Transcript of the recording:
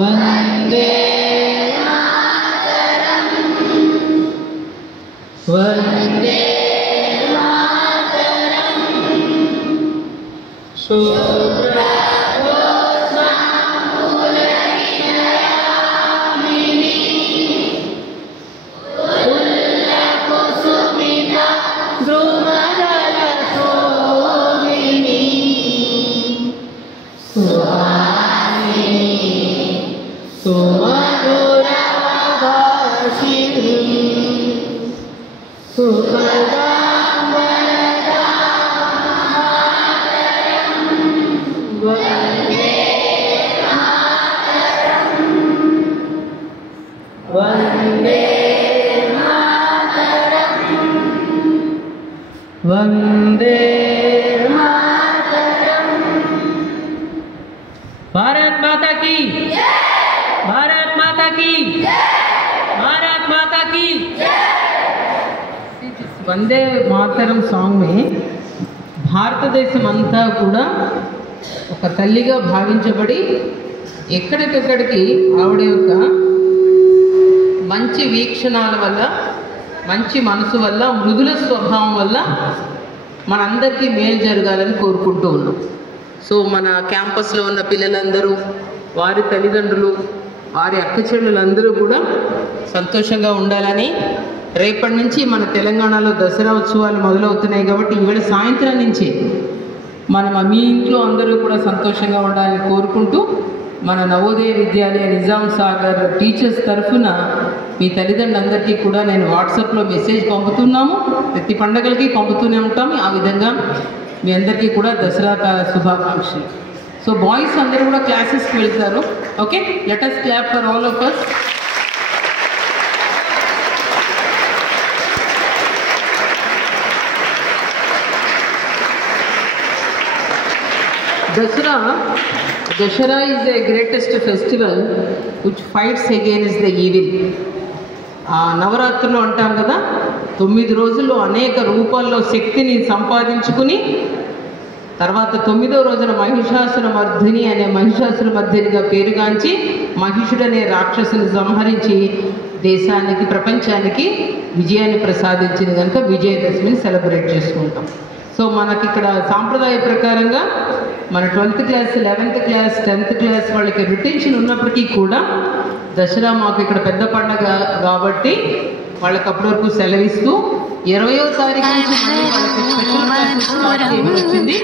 वंदे वंदे वंदे मातरम। भारत माता की, भारत माता की, भारत माता की। वंदे मातरम సాంగ్ में భారతదేశం అంతా కూడా ఒక తల్లిగా భావించబడి ఎక్కడికెక్కడికి ఆవిడ యొక్క మంచి వీక్షణాల వల్ల, మంచి మనసు వల్ల, మృదుల స్వభావం వల్ల మనందరికీ మేలు జరగాలని కోరుకుంటూ ఉన్నాం. సో మన క్యాంపస్లో ఉన్న పిల్లలందరూ, వారి తల్లిదండ్రులు, వారి అక్క చెల్లెలందరూ కూడా సంతోషంగా ఉండాలని, రేపటి నుంచి మన తెలంగాణలో దసరా ఉత్సవాలు మొదలవుతున్నాయి కాబట్టి ఈవేళ సాయంత్రం నుంచి మనం మీ ఇంట్లో అందరూ కూడా సంతోషంగా ఉండాలని కోరుకుంటూ, మన నవోదయ విద్యాలయ నిజాం సాగర్ టీచర్స్ తరఫున మీ తల్లిదండ్రులందరికీ కూడా నేను వాట్సాప్లో మెసేజ్ పంపుతున్నాము. ప్రతి పండగలకి పంపుతూనే ఉంటాము. ఆ విధంగా మీ అందరికీ కూడా దసరా శుభాకాంక్షలు. సో బాయ్స్ అందరూ కూడా క్లాసెస్కి వెళ్తారు. Okay, let us clap for all of us. Dasara is the greatest festival which fights against the evil. నవరాత్రులు అంటాం కదా, 9 రోజుల్లో అనేక రూపాల్లో శక్తిని సంపాదించుకుని తర్వాత 9వ రోజున మహిషాసుర మర్దిని అనే మహిషాసుర మర్దినిగా పేరుగాంచి మహిషుడనే రాక్షసుని సంహరించి దేశానికి, ప్రపంచానికి విజయాన్ని ప్రసాదించింది కనుక విజయదశమిని సెలబ్రేట్ చేసుకుంటాం. సో మనకి ఇక్కడ సాంప్రదాయ ప్రకారంగా మన 12th class, 11th class, 10th class వాళ్ళకి రిటెన్షన్ ఉన్నప్పటికీ కూడా దసరా మాకు ఇక్కడ పెద్ద పండగ కాబట్టి వాళ్ళకి అప్పటి వరకు సెలవిస్తూ 20వ తారీఖు నుంచి మళ్ళీ వాళ్ళకి స్పెషల్ క్లాసెస్ స్టార్ట్ చేయవలసింది.